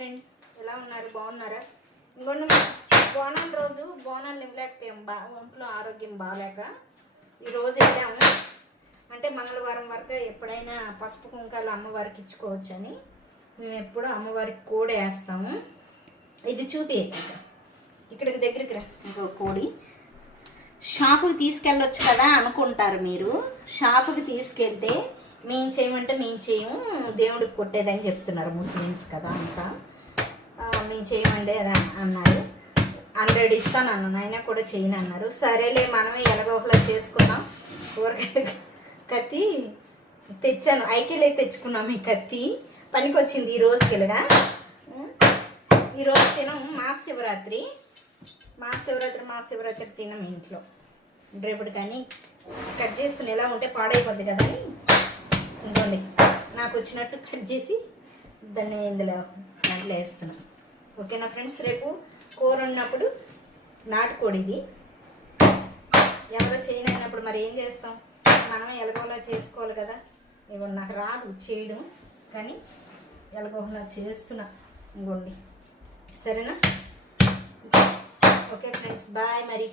Friends, ఎలా ఉన్నారు? బాగున్నారా? ఇంకొండ బోనాల రోజు బోనాలు ఇవ్వలేకపోయాం, ఒంట్లో ఆరోగ్యం బాగాలేక ఈరోజు వెళ్ళాము. అంటే మంగళవారం వరకు ఎప్పుడైనా పసుపు కుంకాలు అమ్మవారికి ఇచ్చుకోవచ్చని మేము ఎప్పుడు అమ్మవారికి కోడి వేస్తాము. ఇది చూపి ఇక్కడికి దగ్గరికి రా. ఇంకో కోడి షాపుకి తీసుకెళ్ళొచ్చు కదా అనుకుంటారు మీరు. షాపుకి తీసుకెళ్తే మేము చేయమంటే మేము చేయము, దేవుడికి కొట్టేదని చెప్తున్నారు ముస్లిమ్స్ కదా అంతా. మేము చేయమండి అది అన్నారు. 100 ఇస్తాను అన్నాను, అయినా కూడా చేయను అన్నారు. సరేలే మనమే ఎలాగోలా చేసుకున్నాం. కూరగాయ కత్తి తెచ్చాను, ఐకేలే తెచ్చుకున్నాం. ఈ కత్తి పనికి వచ్చింది ఈ రోజుకి. ఇలాగా ఈరోజు తినం మహాశివరాత్రి తినం ఇంట్లో. రేపటి కానీ కట్ చేస్తున్న ఎలా ఉంటే పాడైపోద్ది కదా అని ఇంకోండి నాకు వచ్చినట్టు కట్ చేసి దాన్ని ఇందులో దాంట్లో వేస్తున్నాను. ఓకేనా ఫ్రెండ్స్? రేపు కూర ఉన్నప్పుడు నాటుకోడి ఇది ఎవరో చేయనప్పుడు మరి ఏం చేస్తాం, మనమే ఎలాగోలా చేసుకోవాలి కదా. ఇవ్వండి, నాకు రాదు చేయడం, కానీ ఎలాగోలా చేస్తున్నా. ఇంకోండి, సరేనా? ఓకే ఫ్రెండ్స్, బాయ్ మరి.